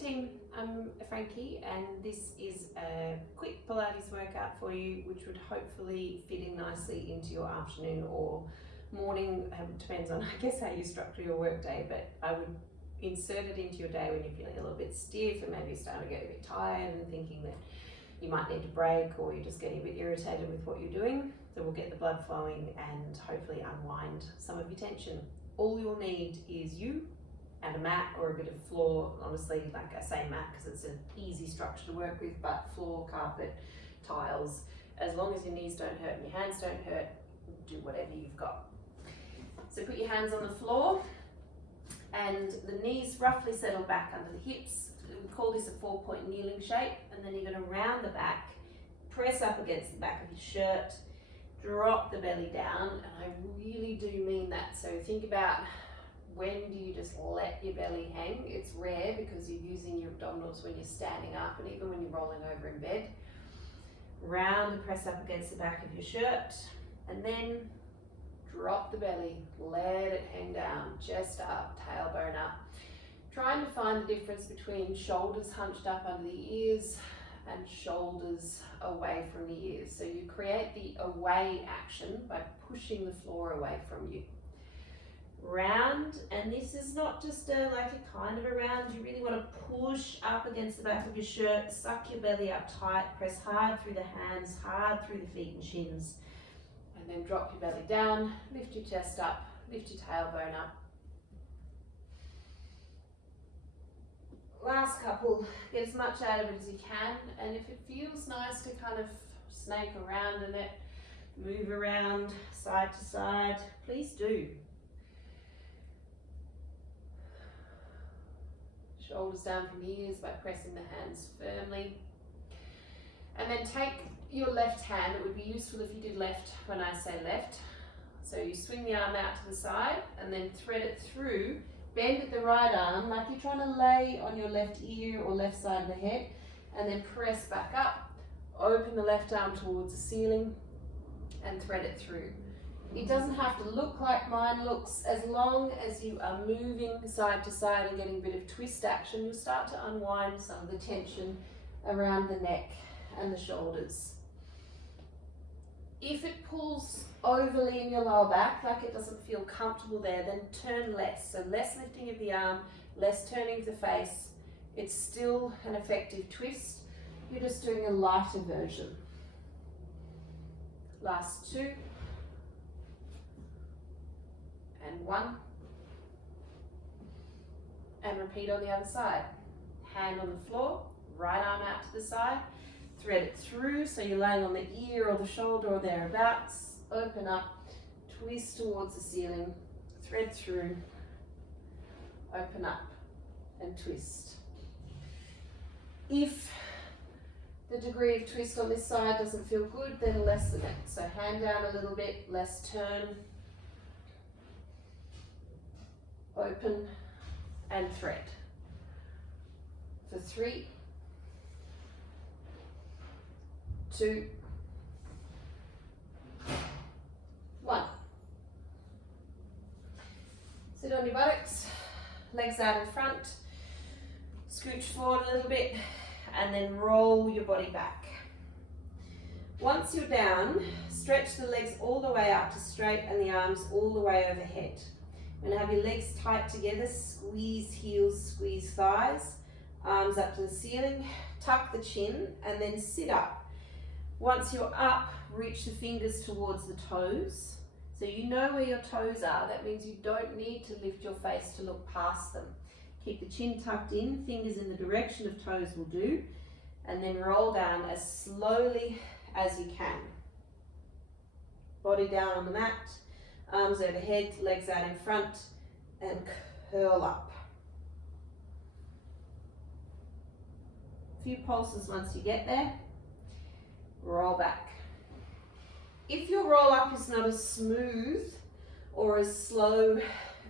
team, I'm Frankie, and this is a quick Pilates workout for you, which would hopefully fit in nicely into your afternoon or morning. Depends on, I guess, how you structure your work day, but I would insert it into your day when you're feeling a little bit stiff and maybe you're starting to get a bit tired and thinking that you might need a break, or you're just getting a bit irritated with what you're doing. So we'll get the blood flowing and hopefully unwind some of your tension. All you'll need is you and a mat or a bit of floor. Honestly, like I say mat because it's an easy structure to work with, but floor, carpet, tiles, as long as your knees don't hurt and your hands don't hurt, do whatever you've got. So put your hands on the floor and the knees roughly settle back under the hips. We call this a 4-point kneeling shape, and then you're going to round the back, press up against the back of your shirt, drop the belly down, and I really do mean that. So think about, when do you just let your belly hang? It's rare because you're using your abdominals when you're standing up and even when you're rolling over in bed. Round and press up against the back of your shirt, and then drop the belly, let it hang down, chest up, tailbone up. Trying to find the difference between shoulders hunched up under the ears and shoulders away from the ears. So you create the away action by pushing the floor away from you. Round, and this is not just like a kind of a round. You really want to push up against the back of your shirt, suck your belly up tight, press hard through the hands, hard through the feet and shins, and then drop your belly down, lift your chest up, lift your tailbone up. Last couple, get as much out of it as you can, and if it feels nice to kind of snake around in it, move around side to side, please do. Shoulders down from the ears by pressing the hands firmly. And then take your left hand. It would be useful if you did left when I say left. So you swing the arm out to the side and then thread it through. Bend at the right arm like you're trying to lay on your left ear or left side of the head, and then press back up. Open the left arm towards the ceiling and thread it through. It doesn't have to look like mine looks. As long as you are moving side to side and getting a bit of twist action, you'll start to unwind some of the tension around the neck and the shoulders. If it pulls overly in your lower back, like it doesn't feel comfortable there, then turn less. So less lifting of the arm, less turning of the face. It's still an effective twist. You're just doing a lighter version. Last two. And one. And repeat on the other side. Hand on the floor, right arm out to the side. Thread it through so you're laying on the ear or the shoulder or thereabouts. Open up, twist towards the ceiling, thread through, open up and twist. If the degree of twist on this side doesn't feel good, then lessen it. So hand down a little bit, less turn, open and thread. For 3, 2, 1. Sit on your buttocks, legs out in front, scooch forward a little bit, and then roll your body back. Once you're down, stretch the legs all the way out to straight and the arms all the way overhead. You're going to have your legs tight together, squeeze heels, squeeze thighs, arms up to the ceiling, tuck the chin, and then sit up. Once you're up, reach the fingers towards the toes. So you know where your toes are. That means you don't need to lift your face to look past them. Keep the chin tucked in, fingers in the direction of toes will do, and then roll down as slowly as you can. Body down on the mat, arms overhead, legs out in front, and curl up. A few pulses once you get there. Roll back. If your roll up is not as smooth or as slow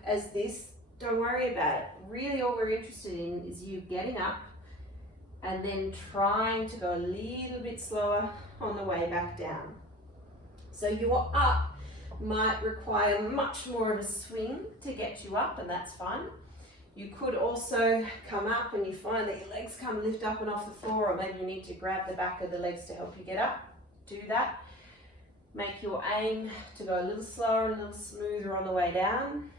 as this, don't worry about it. Really all we're interested in is you getting up and then trying to go a little bit slower on the way back down. So your up might require much more of a swing to get you up, and that's fine. You could also come up and you find that your legs come lift up and off the floor, or maybe you need to grab the back of the legs to help you get up. Do that. Make your aim to go a little slower and a little smoother on the way down,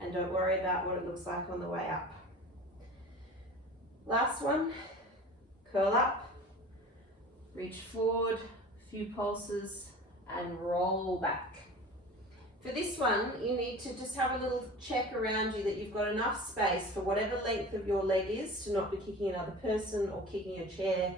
and don't worry about what it looks like on the way up. Last one, curl up, reach forward, a few pulses, and roll back. For this one, you need to just have a little check around you that you've got enough space for whatever length of your leg is to not be kicking another person or kicking a chair.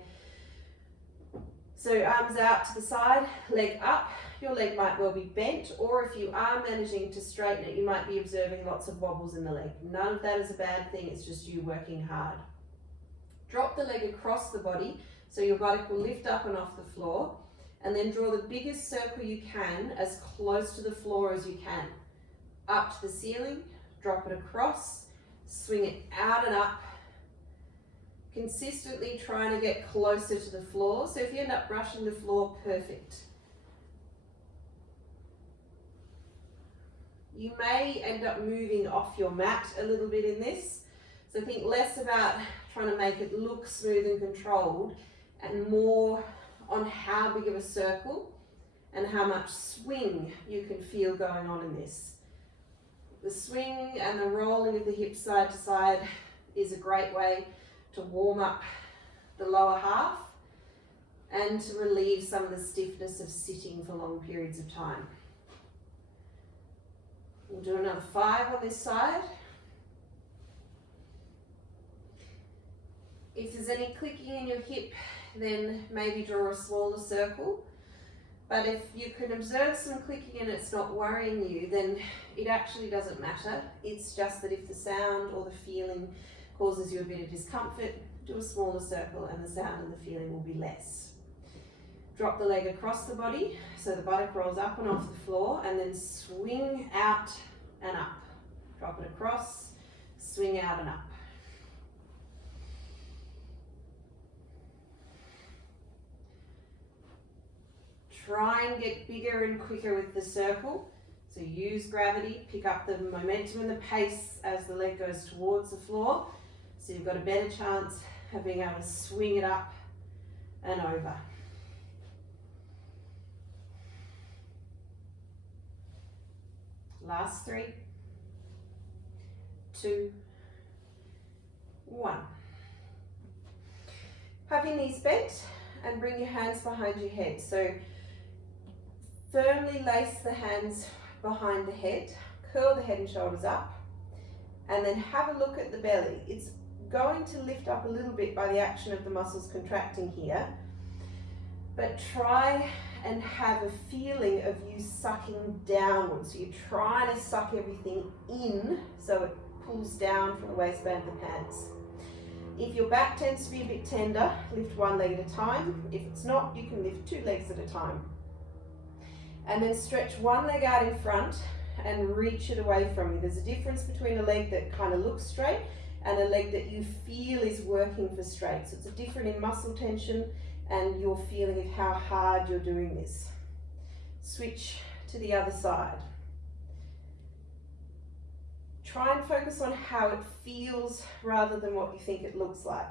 So arms out to the side, leg up. Your leg might well be bent, or if you are managing to straighten it, you might be observing lots of wobbles in the leg. None of that is a bad thing, it's just you working hard. Drop the leg across the body so your buttock will lift up and off the floor, and then draw the biggest circle you can as close to the floor as you can. Up to the ceiling, drop it across, swing it out and up, consistently trying to get closer to the floor. So if you end up brushing the floor, perfect. You may end up moving off your mat a little bit in this. So think less about trying to make it look smooth and controlled, and more on how big of a circle and how much swing you can feel going on in this. The swing and the rolling of the hips side to side is a great way to warm up the lower half and to relieve some of the stiffness of sitting for long periods of time. We'll do another 5 on this side. If there's any clicking in your hip, then maybe draw a smaller circle. But if you can observe some clicking and it's not worrying you, then it actually doesn't matter. It's just that if the sound or the feeling causes you a bit of discomfort, do a smaller circle and the sound and the feeling will be less. Drop the leg across the body so the buttock rolls up and off the floor, and then swing out and up. Drop it across, swing out and up. Try and get bigger and quicker with the circle. So use gravity, pick up the momentum and the pace as the leg goes towards the floor. So you've got a better chance of being able to swing it up and over. Last 3, 2, 1. Have your knees bent and bring your hands behind your head. So firmly lace the hands behind the head, curl the head and shoulders up, and then have a look at the belly. It's going to lift up a little bit by the action of the muscles contracting here, but try and have a feeling of you sucking downwards. So you're trying to suck everything in so it pulls down from the waistband of the pants. If your back tends to be a bit tender, lift one leg at a time. If it's not, you can lift 2 legs at a time. And then stretch one leg out in front and reach it away from you. There's a difference between a leg that kind of looks straight and a leg that you feel is working for straight. So it's a difference in muscle tension and your feeling of how hard you're doing this. Switch to the other side. Try and focus on how it feels rather than what you think it looks like.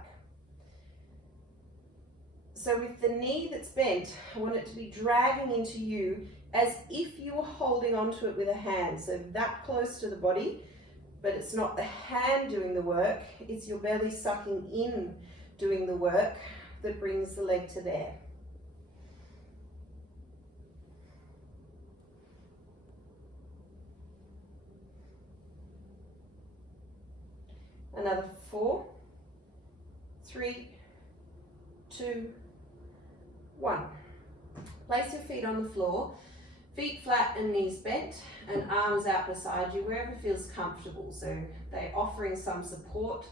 So with the knee that's bent, I want it to be dragging into you as if you were holding onto it with a hand. So that close to the body, but it's not the hand doing the work, it's your belly sucking in doing the work that brings the leg to there. Another 4, 3, 2, 1. Place your feet on the floor, feet flat and knees bent, and arms out beside you wherever feels comfortable. So they're offering some support,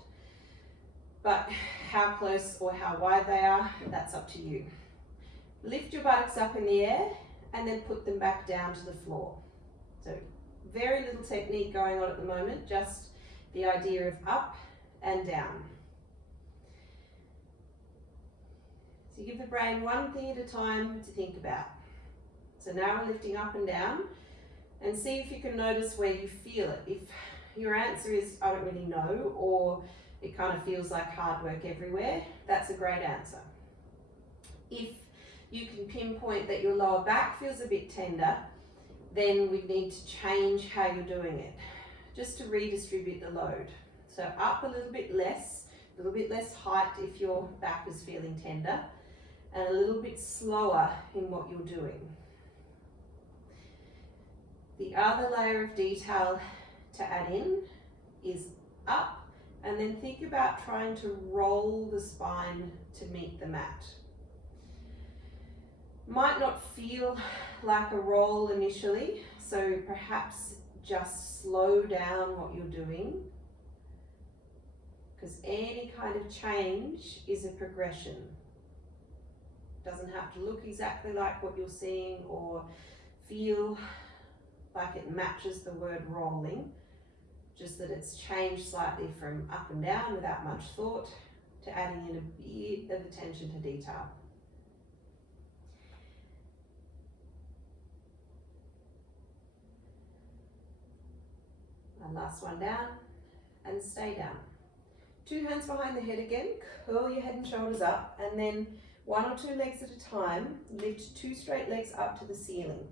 but how close or how wide they are, that's up to you. Lift your buttocks up in the air and then put them back down to the floor. So very little technique going on at the moment, just the idea of up and down. So you give the brain one thing at a time to think about. So now we're lifting up and down, and see if you can notice where you feel it. If your answer is, I don't really know, or it kind of feels like hard work everywhere, that's a great answer. If you can pinpoint that your lower back feels a bit tender, then we need to change how you're doing it, just to redistribute the load. So up a little bit less height if your back is feeling tender, and a little bit slower in what you're doing. The other layer of detail to add in is up, and then think about trying to roll the spine to meet the mat. Might not feel like a roll initially, so perhaps just slow down what you're doing, because any kind of change is a progression. Doesn't have to look exactly like what you're seeing or feel like it matches the word rolling, just that it's changed slightly from up and down without much thought to adding in a bit of attention to detail. And last one down and stay down. 2 hands behind the head again, curl your head and shoulders up, and then 1 or 2 legs at a time, lift 2 straight legs up to the ceiling.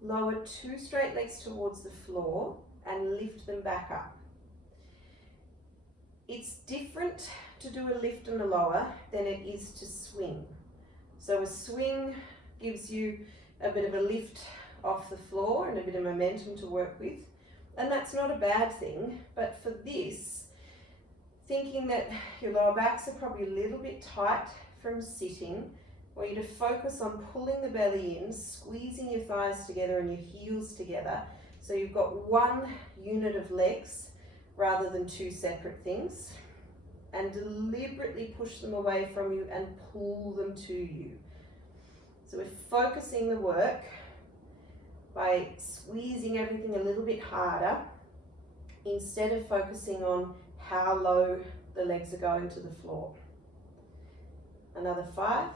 Lower 2 straight legs towards the floor and lift them back up. It's different to do a lift and a lower than it is to swing. So a swing gives you a bit of a lift off the floor and a bit of momentum to work with. And that's not a bad thing, but for this, thinking that your lower backs are probably a little bit tight from sitting, I want you to focus on pulling the belly in, squeezing your thighs together and your heels together, so you've got 1 unit of legs rather than 2 separate things, and deliberately push them away from you and pull them to you. So we're focusing the work by squeezing everything a little bit harder instead of focusing on how low the legs are going to the floor. Another 5,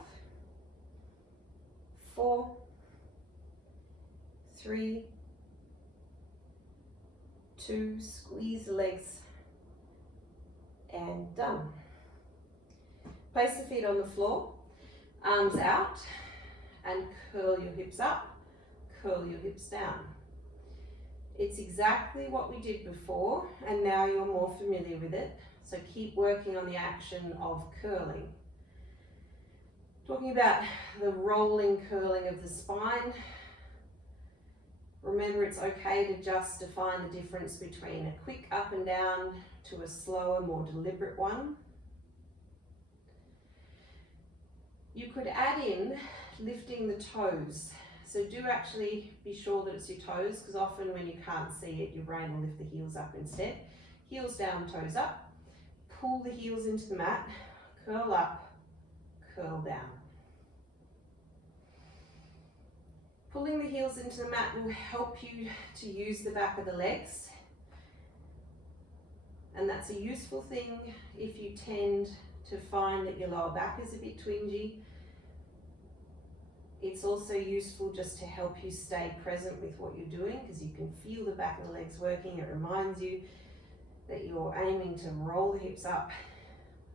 4, 3, 2, squeeze the legs, and done. Place the feet on the floor, arms out, and curl your hips up, curl your hips down. It's exactly what we did before, and now you're more familiar with it, so keep working on the action of curling. Talking about the rolling curling of the spine, remember it's okay to just define the difference between a quick up and down to a slower, more deliberate one. You could add in lifting the toes. So do actually be sure that it's your toes, because often when you can't see it, your brain will lift the heels up instead. Heels down, toes up. Pull the heels into the mat, curl up, curl down. Pulling the heels into the mat will help you to use the back of the legs. And that's a useful thing if you tend to find that your lower back is a bit twingy. It's also useful just to help you stay present with what you're doing, because you can feel the back of the legs working. It reminds you that you're aiming to roll the hips up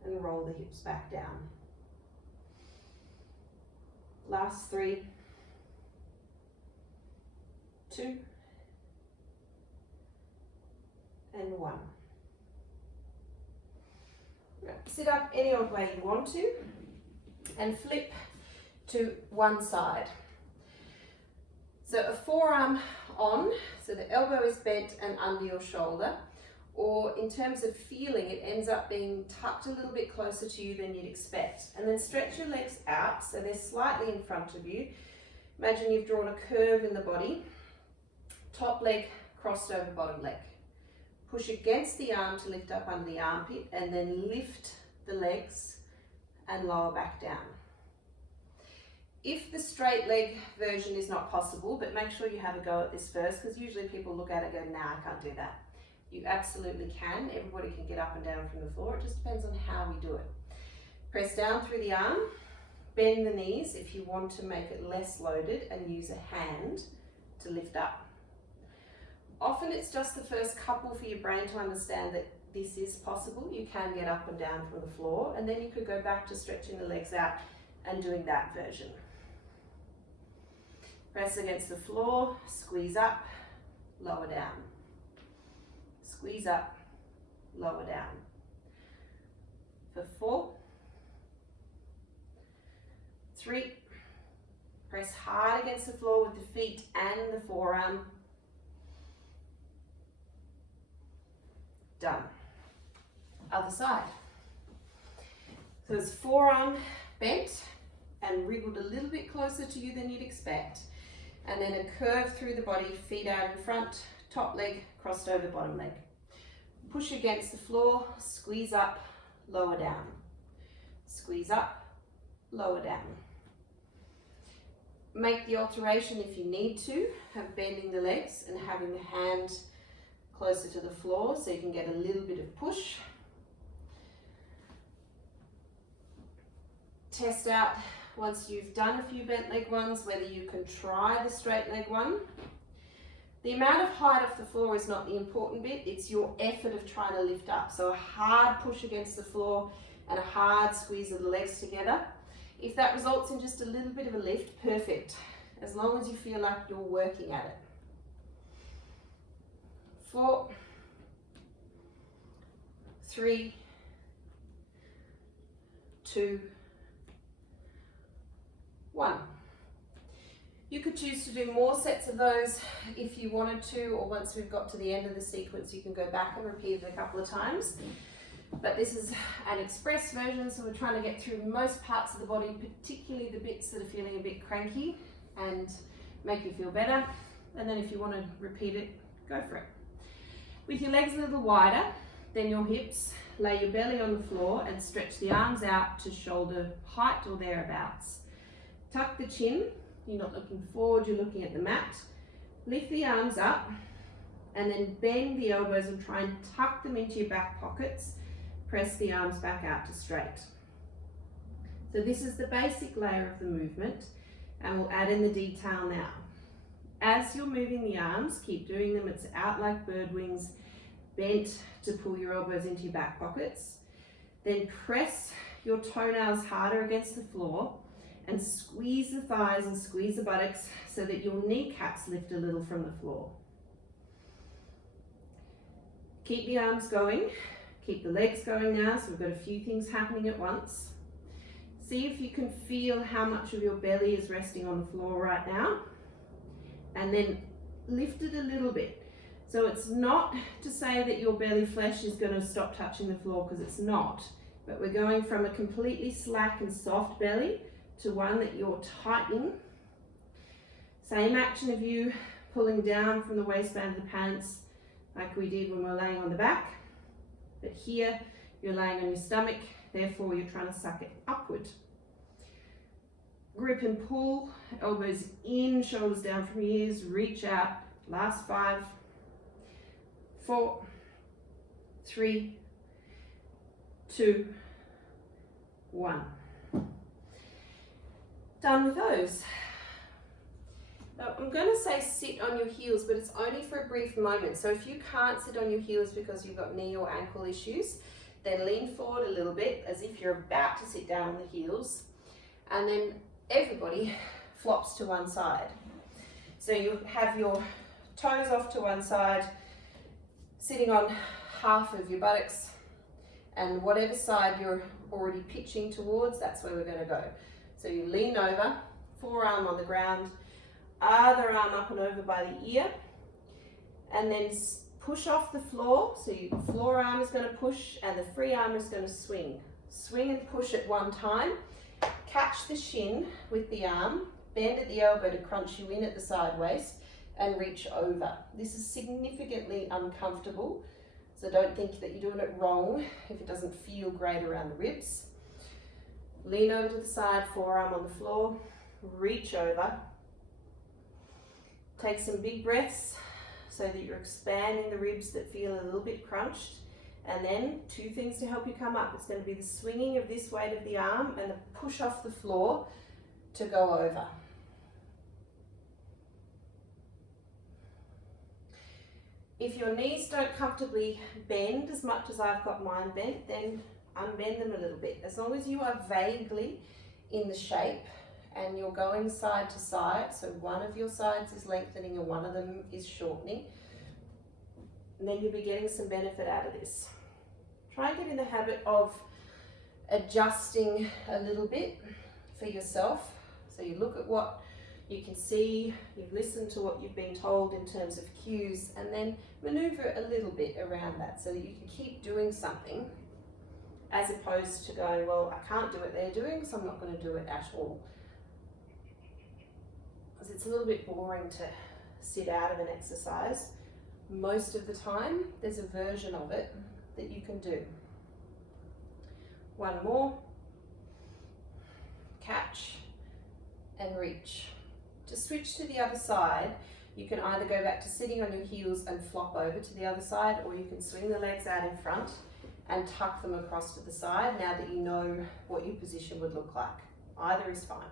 and roll the hips back down. Last 3, 2, and 1. Sit up any old way you want to and flip to one side. So a forearm on, so the elbow is bent and under your shoulder, or in terms of feeling, it ends up being tucked a little bit closer to you than you'd expect. And then stretch your legs out so they're slightly in front of you. Imagine you've drawn a curve in the body, top leg crossed over bottom leg. Push against the arm to lift up under the armpit, and then lift the legs and lower back down. If the straight leg version is not possible, but make sure you have a go at this first, because usually people look at it and go, nah, I can't do that. You absolutely can. Everybody can get up and down from the floor. It just depends on how we do it. Press down through the arm, bend the knees if you want to make it less loaded, and use a hand to lift up. Often it's just the first couple for your brain to understand that this is possible. You can get up and down from the floor, and then you could go back to stretching the legs out and doing that version. Press against the floor, squeeze up, lower down. Squeeze up, lower down. For 4, 3, press hard against the floor with the feet and the forearm. Done. Other side. So it's forearm bent and wriggled a little bit closer to you than you'd expect. And then a curve through the body, feet out in front, top leg crossed over bottom leg. Push against the floor, squeeze up, lower down. Squeeze up, lower down. Make the alteration if you need to, have bending the legs and having the hand closer to the floor so you can get a little bit of push. Test out once you've done a few bent leg ones whether you can try the straight leg one. The amount of height off the floor is not the important bit, it's your effort of trying to lift up. So a hard push against the floor and a hard squeeze of the legs together. If that results in just a little bit of a lift, perfect, as long as you feel like you're working at it. 4, 3, 2, 1. You could choose to do more sets of those if you wanted to, or once we've got to the end of the sequence you can go back and repeat it a couple of times. But this is an express version, so we're trying to get through most parts of the body, particularly the bits that are feeling a bit cranky, and make you feel better. And then if you want to repeat it, go for it. With your legs a little wider than your hips, lay your belly on the floor and stretch the arms out to shoulder height or thereabouts. Tuck the chin, you're not looking forward, you're looking at the mat. Lift the arms up and then bend the elbows and try and tuck them into your back pockets. Press the arms back out to straight. So this is the basic layer of the movement, and we'll add in the detail now. As you're moving the arms, keep doing them. It's out like bird wings, bent to pull your elbows into your back pockets. Then press your toenails harder against the floor and squeeze the thighs and squeeze the buttocks so that your kneecaps lift a little from the floor. Keep the arms going, keep the legs going now, so we've got a few things happening at once. See if you can feel how much of your belly is resting on the floor right now. And then lift it a little bit. So it's not to say that your belly flesh is going to stop touching the floor, because it's not. But we're going from a completely slack and soft belly to one that you're tightening. Same action of you pulling down from the waistband of the pants like we did when we were laying on the back. But here you're laying on your stomach, therefore you're trying to suck it upward. Grip and pull, elbows in, shoulders down from ears, reach out. Last 5, 4, 3, 2, 1. Done with those. Now I'm going to say sit on your heels, but it's only for a brief moment. So if you can't sit on your heels because you've got knee or ankle issues, then lean forward a little bit as if you're about to sit down on the heels, and then everybody flops to one side. So you have your toes off to one side, sitting on half of your buttocks, and whatever side you're already pitching towards, that's where we're going to go. So you lean over, forearm on the ground, other arm up and over by the ear, and then push off the floor. So your forearm is going to push and the free arm is going to swing. Swing and push at one time. Catch the shin with the arm, bend at the elbow to crunch you in at the side waist, and reach over. This is significantly uncomfortable, so don't think that you're doing it wrong if it doesn't feel great around the ribs. Lean over to the side, forearm on the floor, reach over. Take some big breaths so that you're expanding the ribs that feel a little bit crunched. And then 2 things to help you come up. It's going to be the swinging of this weight of the arm and the push off the floor to go over. If your knees don't comfortably bend as much as I've got mine bent, then unbend them a little bit. As long as you are vaguely in the shape and you're going side to side, so one of your sides is lengthening and one of them is shortening, and then you'll be getting some benefit out of this. Try and get in the habit of adjusting a little bit for yourself. So you look at what you can see, you've listened to what you've been told in terms of cues, and then maneuver a little bit around that so that you can keep doing something, as opposed to going, well, I can't do what they're doing, so I'm not going to do it at all. Because it's a little bit boring to sit out of an exercise. Most of the time, there's a version of it that you can do. One more. Catch and reach. To switch to the other side, you can either go back to sitting on your heels and flop over to the other side, or you can swing the legs out in front and tuck them across to the side now that you know what your position would look like. Either is fine.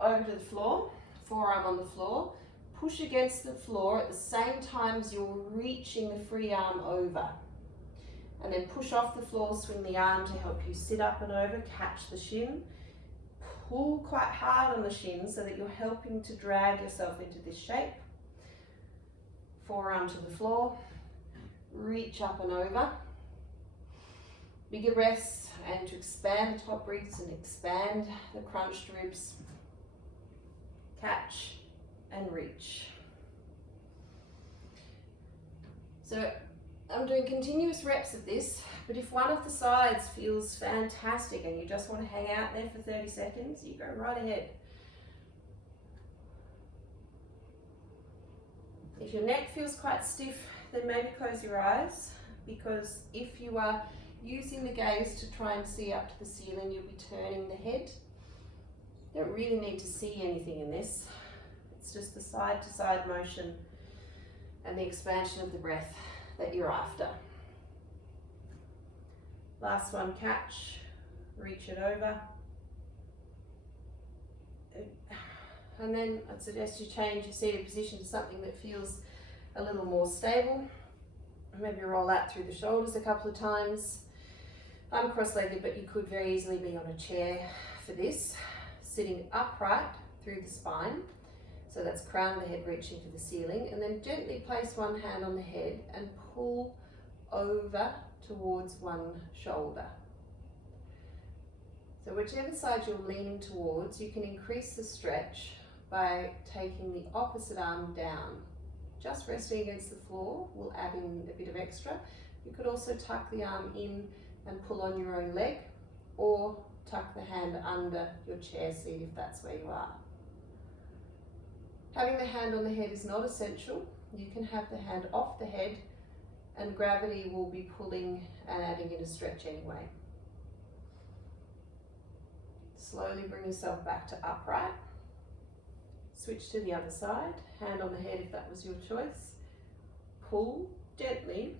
Over to the floor, forearm on the floor. Push against the floor at the same time as you're reaching the free arm over. And then push off the floor, swing the arm to help you sit up and over, catch the shin. Pull quite hard on the shin so that you're helping to drag yourself into this shape. Forearm to the floor, reach up and over. Bigger breaths, and to expand the top ribs and expand the crunched ribs. Catch and reach. So I'm doing continuous reps of this, but if one of the sides feels fantastic and you just want to hang out there for 30 seconds, you go right ahead. If your neck feels quite stiff, then maybe close your eyes, because if you are using the gaze to try and see up to the ceiling, you'll be turning the head. You don't really need to see anything in this. It's just the side to side motion and the expansion of the breath that you're after. Last one, catch, reach it over. And then I'd suggest you change your seated position to something that feels a little more stable. Maybe roll out through the shoulders a couple of times. I'm cross-legged, but you could very easily be on a chair for this. Sitting upright through the spine. So that's crown of the head reaching to the ceiling, and then gently place one hand on the head and pull over towards one shoulder. So whichever side you're leaning towards, you can increase the stretch by taking the opposite arm down. Just resting against the floor will add in a bit of extra. You could also tuck the arm in and pull on your own leg, or tuck the hand under your chair seat if that's where you are. Having the hand on the head is not essential. You can have the hand off the head and gravity will be pulling and adding in a stretch anyway. Slowly bring yourself back to upright. Switch to the other side, hand on the head if that was your choice. Pull gently.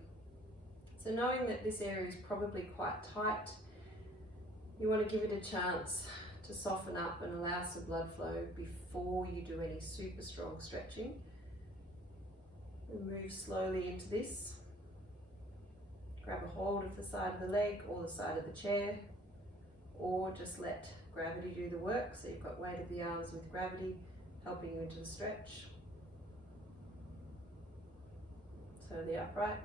So knowing that this area is probably quite tight, you want to give it a chance to soften up and allow some blood flow before you do any super strong stretching. And move slowly into this. Grab a hold of the side of the leg or the side of the chair, or just let gravity do the work. So you've got weight of the arms with gravity helping you into the stretch. So the upright.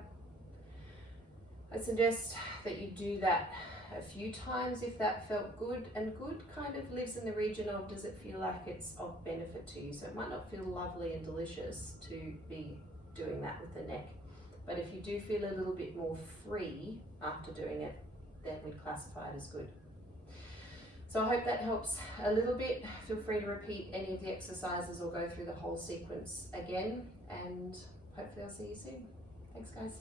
I suggest that you do that a few times if that felt good, and good kind of lives in the region of, does it feel like it's of benefit to you? So it might not feel lovely and delicious to be doing that with the neck, but if you do feel a little bit more free after doing it, then we'd classify it as good. So I hope that helps a little bit. Feel free to repeat any of the exercises or go through the whole sequence again, and hopefully I'll see you soon. Thanks guys.